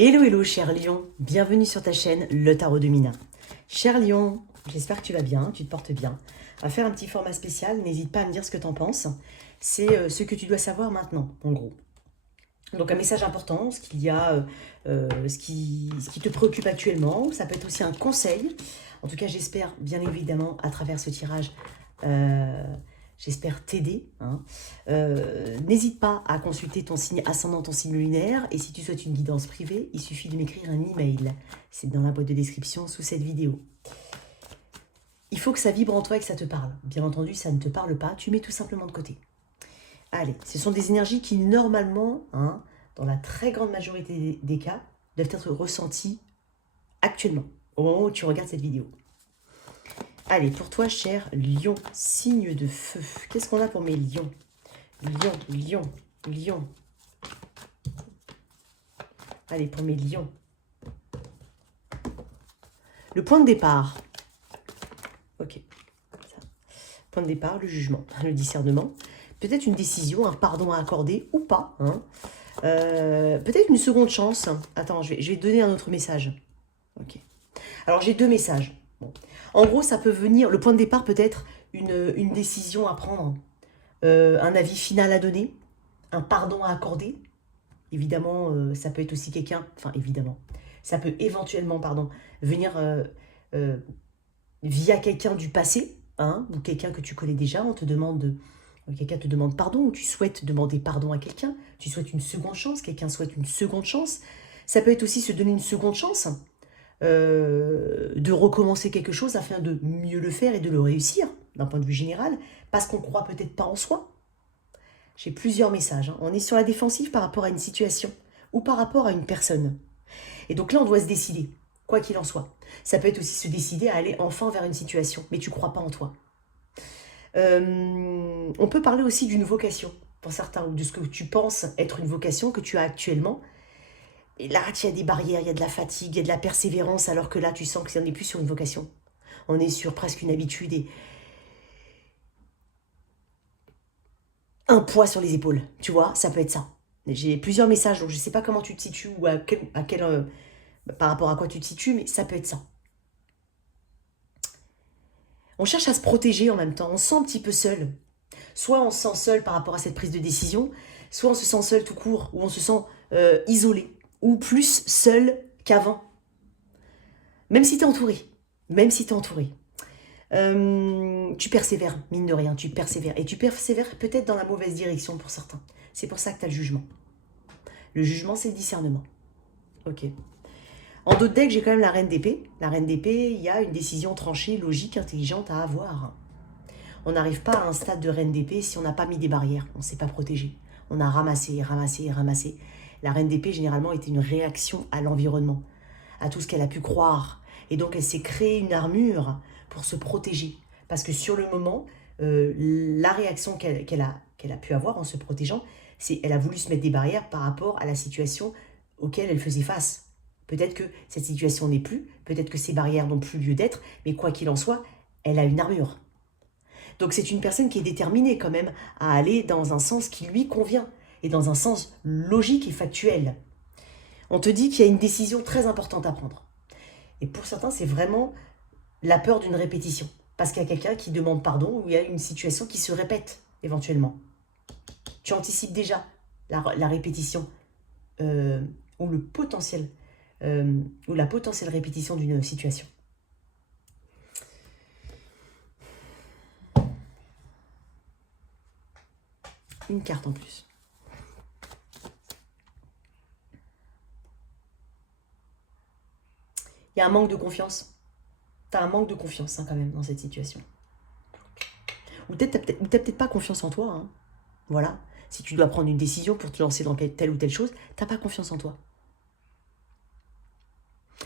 Hello, hello, cher Lion. Bienvenue sur ta chaîne, le Tarot de Mina. Cher Lion, j'espère que tu vas bien, tu te portes bien. On va faire un petit format spécial, n'hésite pas à me dire ce que tu en penses. C'est ce que tu dois savoir maintenant, en gros. Donc un message important, ce qu'il y a, ce qui te préoccupe actuellement. Ça peut être aussi un conseil. En tout cas, j'espère, bien évidemment, à travers ce tirage, j'espère t'aider. Hein. N'hésite pas à consulter ton signe ascendant, ton signe lunaire. Et si tu souhaites une guidance privée, il suffit de m'écrire un email. C'est dans la boîte de description sous cette vidéo. Il faut que ça vibre en toi et que ça te parle. Bien entendu, ça ne te parle pas, tu mets tout simplement de côté. Allez, ce sont des énergies qui, normalement, hein, dans la très grande majorité des cas, doivent être ressenties actuellement, au moment où tu regardes cette vidéo. Allez, pour toi, cher Lion, signe de feu, qu'est-ce qu'on a pour mes lions? Lion, lion, lion. Allez, pour mes lions. Le point de départ. Ok. Point de départ, le jugement, le discernement. Peut-être une décision, un pardon à accorder ou pas. Hein. Peut-être une seconde chance. Attends, je vais donner un autre message. Ok. Alors, j'ai deux messages. Bon. En gros, ça peut venir, le point de départ peut être une décision à prendre, un avis final à donner, un pardon à accorder. Évidemment, ça peut être aussi quelqu'un, enfin évidemment, ça peut éventuellement, pardon, venir via quelqu'un du passé, hein, ou quelqu'un que tu connais déjà, on te demande quelqu'un te demande pardon, ou tu souhaites demander pardon à quelqu'un, tu souhaites une seconde chance, quelqu'un souhaite une seconde chance. Ça peut être aussi se donner une seconde chance, de recommencer quelque chose afin de mieux le faire et de le réussir, d'un point de vue général, parce qu'on ne croit peut-être pas en soi. J'ai plusieurs messages. Hein. On est sur la défensive par rapport à une situation ou par rapport à une personne. Et donc là, on doit se décider, quoi qu'il en soit. Ça peut être aussi se décider à aller enfin vers une situation, mais tu ne crois pas en toi. On peut parler aussi d'une vocation, pour certains, ou de ce que tu penses être une vocation que tu as actuellement. Et là, il y a des barrières, il y a de la fatigue, il y a de la persévérance, alors que là, tu sens que on n'est plus sur une vocation. On est sur presque une habitude et un poids sur les épaules. Tu vois, ça peut être ça. J'ai plusieurs messages, donc je ne sais pas comment tu te situes ou par rapport à quoi tu te situes, mais ça peut être ça. On cherche à se protéger en même temps, on se sent un petit peu seul. Soit on se sent seul par rapport à cette prise de décision, soit on se sent seul tout court, ou on se sent isolé, ou plus seul qu'avant. Même si tu es entouré, même si tu es entouré. Tu persévères, mine de rien, tu persévères. Et tu persévères peut-être dans la mauvaise direction pour certains. C'est pour ça que tu as le jugement. Le jugement, c'est le discernement. Ok. En d'autres decks, j'ai quand même la reine d'épée. La reine d'épée, il y a une décision tranchée, logique, intelligente à avoir. On n'arrive pas à un stade de reine d'épée si on n'a pas mis des barrières, on ne s'est pas protégé. On a ramassé, ramassé, ramassé. La reine d'épée, généralement, était une réaction à l'environnement, à tout ce qu'elle a pu croire. Et donc, elle s'est créée une armure pour se protéger. Parce que sur le moment, la réaction qu'elle a pu avoir en se protégeant, c'est qu'elle a voulu se mettre des barrières par rapport à la situation auquel elle faisait face. Peut-être que cette situation n'est plus, peut-être que ces barrières n'ont plus lieu d'être, mais quoi qu'il en soit, elle a une armure. Donc c'est une personne qui est déterminée quand même à aller dans un sens qui lui convient, et dans un sens logique et factuel. On te dit qu'il y a une décision très importante à prendre. Et pour certains, c'est vraiment la peur d'une répétition. Parce qu'il y a quelqu'un qui demande pardon, ou il y a une situation qui se répète, éventuellement. Tu anticipes déjà la répétition, ou le potentiel, ou la potentielle répétition d'une situation. Une carte en plus. Il y a un manque de confiance. Tu as un manque de confiance hein, quand même dans cette situation. Ou peut-être tu n'as peut-être pas confiance en toi. Hein. Voilà. Si tu dois prendre une décision pour te lancer dans telle ou telle chose, tu n'as pas confiance en toi.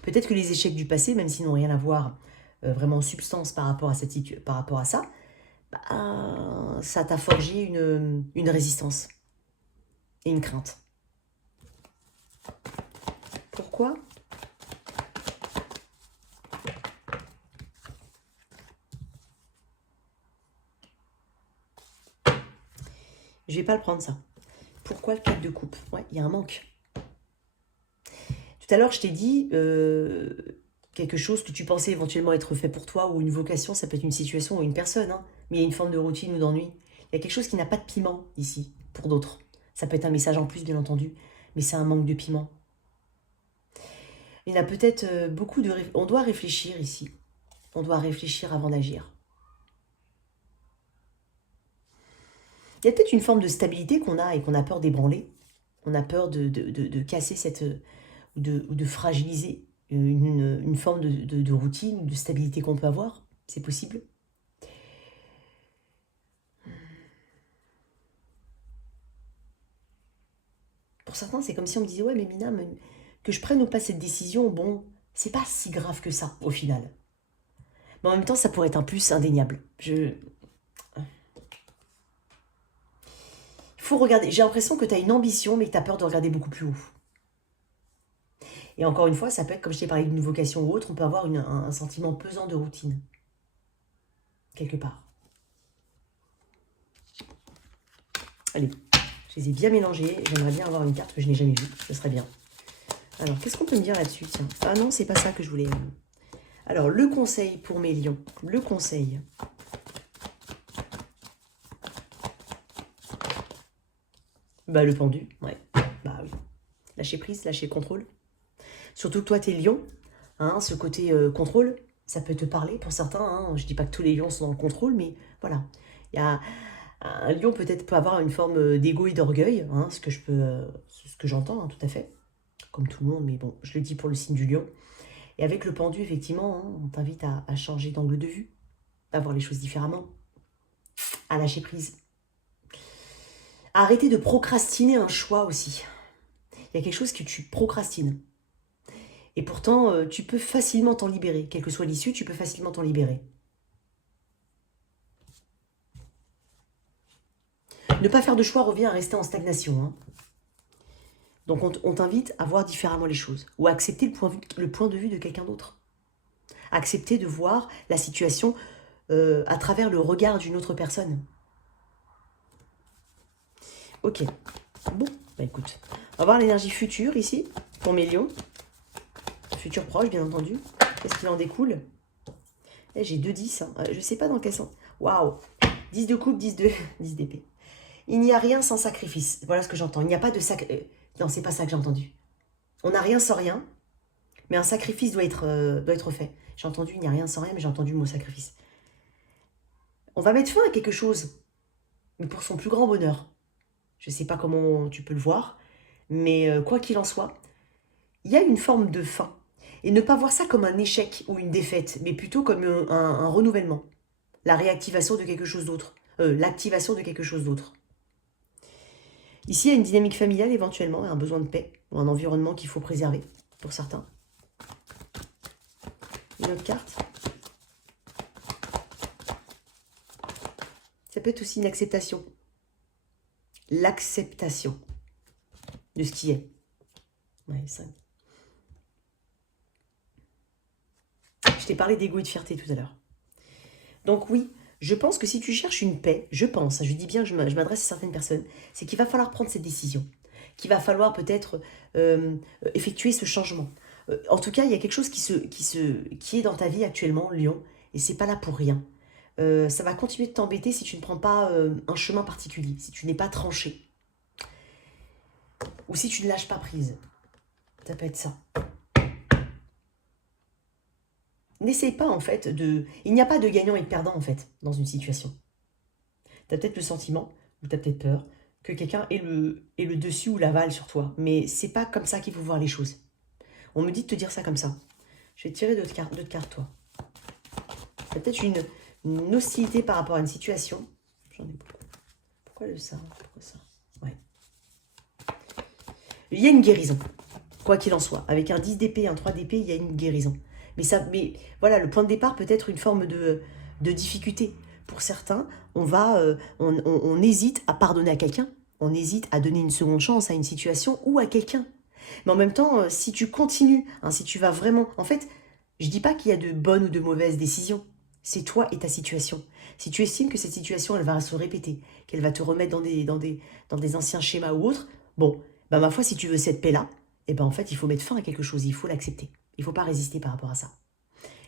Peut-être que les échecs du passé, même s'ils n'ont rien à voir vraiment en substance par rapport à ça, bah, ça t'a forgé une résistance et une crainte. Pourquoi ? Je vais pas le prendre ça. Pourquoi le 4 de coupe ? Ouais, il y a un manque. De Tout à l'heure, je t'ai dit quelque chose que tu pensais éventuellement être fait pour toi, ou une vocation, ça peut être une situation ou une personne, hein, mais il y a une forme de routine ou d'ennui. Il y a quelque chose qui n'a pas de piment ici, pour d'autres. Ça peut être un message en plus, bien entendu, mais c'est un manque de piment. Il y en a peut-être beaucoup de... On doit réfléchir ici. On doit réfléchir avant d'agir. Il y a peut-être une forme de stabilité qu'on a et qu'on a peur d'ébranler. On a peur de casser cette... ou de fragiliser une forme de routine ou de stabilité qu'on peut avoir. C'est possible. Pour certains, c'est comme si on me disait « Ouais, mais Mina, que je prenne ou pas cette décision, bon, c'est pas si grave que ça, au final. » Mais en même temps, ça pourrait être un plus indéniable. Il faut regarder. J'ai l'impression que tu as une ambition, mais que tu as peur de regarder beaucoup plus haut. Et encore une fois, ça peut être, comme je t'ai parlé d'une vocation ou autre, on peut avoir un sentiment pesant de routine. Quelque part. Allez, je les ai bien mélangés. J'aimerais bien avoir une carte que je n'ai jamais vue. Ce serait bien. Alors, qu'est-ce qu'on peut me dire là-dessus? Tiens. Ah non, c'est pas ça que je voulais. Alors, le conseil pour mes lions. Le conseil. Bah, le pendu, ouais. Bah oui. Lâcher prise, lâcher contrôle. Surtout que toi, t'es lion. Hein, ce côté contrôle, ça peut te parler pour certains. Hein. Je dis pas que tous les lions sont dans le contrôle, mais voilà. Il y a... Un lion peut-être peut avoir une forme d'ego et d'orgueil, hein, ce que j'entends, hein, tout à fait. Comme tout le monde, mais bon, je le dis pour le signe du lion. Et avec le pendu, effectivement, hein, on t'invite à changer d'angle de vue, à voir les choses différemment, à lâcher prise. À arrêter de procrastiner un choix aussi. Il y a quelque chose que tu procrastines. Et pourtant, tu peux facilement t'en libérer. Quelle que soit l'issue, tu peux facilement t'en libérer. Ne pas faire de choix revient à rester en stagnation. Hein. Donc on t'invite à voir différemment les choses. Ou à accepter le point de vue de quelqu'un d'autre. Accepter de voir la situation à travers le regard d'une autre personne. Ok. Bon, bah écoute. On va voir l'énergie future ici, pour mes lions. Futur proche, bien entendu. Qu'est-ce qu'il en découle? J'ai 2 10. Hein. Je ne sais pas dans quel sens. Waouh. 10 de coupe, 10 d'épée. Il n'y a rien sans sacrifice. Voilà ce que j'entends. Il n'y a pas de sacrifice. Non, c'est pas ça que j'ai entendu. On n'a rien sans rien, mais un sacrifice doit être fait. J'ai entendu il n'y a rien sans rien, mais j'ai entendu le mot sacrifice. On va mettre fin à quelque chose, mais pour son plus grand bonheur. Je ne sais pas comment tu peux le voir, mais quoi qu'il en soit, il y a une forme de fin. Et ne pas voir ça comme un échec ou une défaite, mais plutôt comme un renouvellement. La réactivation de quelque chose d'autre. L'activation de quelque chose d'autre. Ici, il y a une dynamique familiale éventuellement, un besoin de paix, ou un environnement qu'il faut préserver, pour certains. Une autre carte. Ça peut être aussi une acceptation. L'acceptation de ce qui est. Ouais, ça. Je t'ai parlé d'ego et de fierté tout à l'heure. Donc oui, je pense que si tu cherches une paix, je dis bien que je m'adresse à certaines personnes, c'est qu'il va falloir prendre cette décision, qu'il va falloir peut-être effectuer ce changement. En tout cas, il y a quelque chose qui est dans ta vie actuellement, Lion, et c'est pas là pour rien. Ça va continuer de t'embêter si tu ne prends pas un chemin particulier, si tu n'es pas tranché, ou si tu ne lâches pas prise. Ça peut être ça. N'essaye pas, en fait, de... Il n'y a pas de gagnant et de perdant, en fait, dans une situation. Tu as peut-être le sentiment, ou tu as peut-être peur, que quelqu'un ait le dessus ou l'aval sur toi. Mais c'est pas comme ça qu'il faut voir les choses. On me dit de te dire ça comme ça. Je vais te tirer d'autres cartes, toi. Tu as peut-être une hostilité par rapport à une situation. J'en ai beaucoup. Pourquoi ça? Pourquoi ça? Ouais. Il y a une guérison, quoi qu'il en soit. Avec un 10 d'épée, un 3 d'épée, il y a une guérison. Mais voilà, le point de départ peut être une forme de difficulté. Pour certains, on hésite à pardonner à quelqu'un. On hésite à donner une seconde chance à une situation ou à quelqu'un. Mais en même temps, si tu continues, hein, si tu vas vraiment... En fait, je dis pas qu'il y a de bonnes ou de mauvaises décisions. C'est toi et ta situation. Si tu estimes que cette situation, elle va se répéter, qu'elle va te remettre dans des anciens schémas ou autres, bon, bah ma foi, si tu veux cette paix-là, et ben en fait, il faut mettre fin à quelque chose, il faut l'accepter. Il ne faut pas résister par rapport à ça.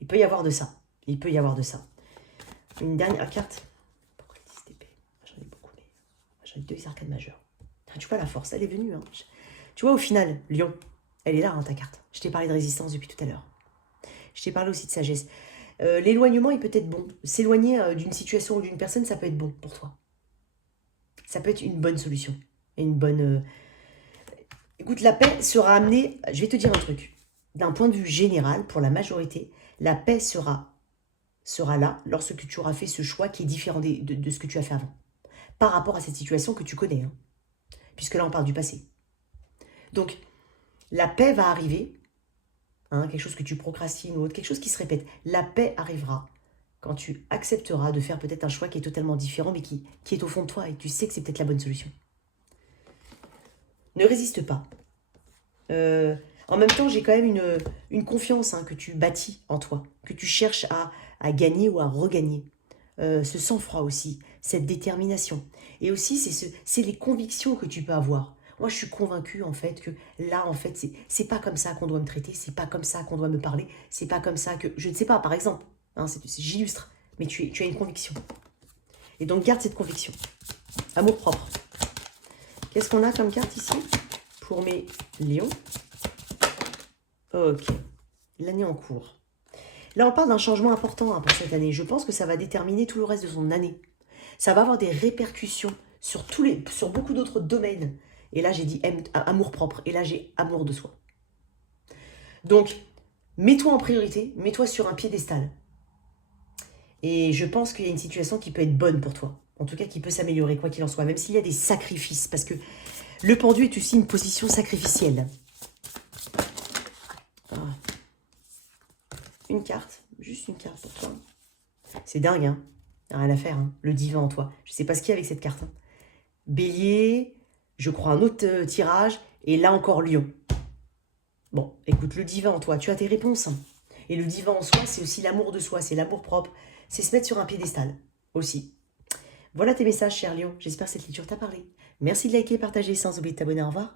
Il peut y avoir de ça. Il peut y avoir de ça. Une dernière carte. Pourquoi le 10 d'épée? J'en ai beaucoup, mais j'en ai 2 arcades majeures. Tu vois la force, elle est venue. Hein. Tu vois, au final, Lion, elle est là, hein, ta carte. Je t'ai parlé de résistance depuis tout à l'heure. Je t'ai parlé aussi de sagesse. L'éloignement, il peut être bon. S'éloigner d'une situation ou d'une personne, ça peut être bon pour toi. Ça peut être une bonne solution. Et une bonne... Écoute, la paix sera amenée... Je vais te dire un truc. D'un point de vue général, pour la majorité, la paix sera là lorsque tu auras fait ce choix qui est différent de ce que tu as fait avant. Par rapport à cette situation que tu connais. Hein. Puisque là, on parle du passé. Donc, la paix va arriver, hein, quelque chose que tu procrastines ou autre, quelque chose qui se répète. La paix arrivera quand tu accepteras de faire peut-être un choix qui est totalement différent, mais qui est au fond de toi et tu sais que c'est peut-être la bonne solution. Ne résiste pas. En même temps, j'ai quand même une confiance hein, que tu bâtis en toi, que tu cherches à gagner ou à regagner. Ce sang-froid aussi, cette détermination. Et aussi, c'est les convictions que tu peux avoir. Moi, je suis convaincue, en fait, que là, en fait, c'est pas comme ça qu'on doit me traiter, c'est pas comme ça qu'on doit me parler, c'est pas comme ça que... Je ne sais pas, par exemple, hein, j'illustre, mais tu as une conviction. Et donc, garde cette conviction. Amour propre. Qu'est-ce qu'on a comme carte ici pour mes lions? Ok. L'année en cours. Là, on parle d'un changement important hein, pour cette année. Je pense que ça va déterminer tout le reste de son année. Ça va avoir des répercussions sur beaucoup d'autres domaines. Et là, j'ai dit amour propre. Et là, j'ai amour de soi. Donc, mets-toi en priorité. Mets-toi sur un piédestal. Et je pense qu'il y a une situation qui peut être bonne pour toi. En tout cas, qui peut s'améliorer, quoi qu'il en soit. Même s'il y a des sacrifices. Parce que le pendu est aussi une position sacrificielle. Ah. Une carte. Juste une carte pour toi. C'est dingue, hein. Rien à faire, hein. Le divin en toi. Je ne sais pas ce qu'il y a avec cette carte. Hein. Bélier, je crois un autre tirage, et là encore lion. Bon, écoute, le divin en toi, tu as tes réponses. Hein. Et le divin en soi, c'est aussi l'amour de soi, c'est l'amour propre, c'est se mettre sur un piédestal aussi. Voilà tes messages, cher lion. J'espère que cette lecture t'a parlé. Merci de liker et partager sans oublier de t'abonner. Au revoir.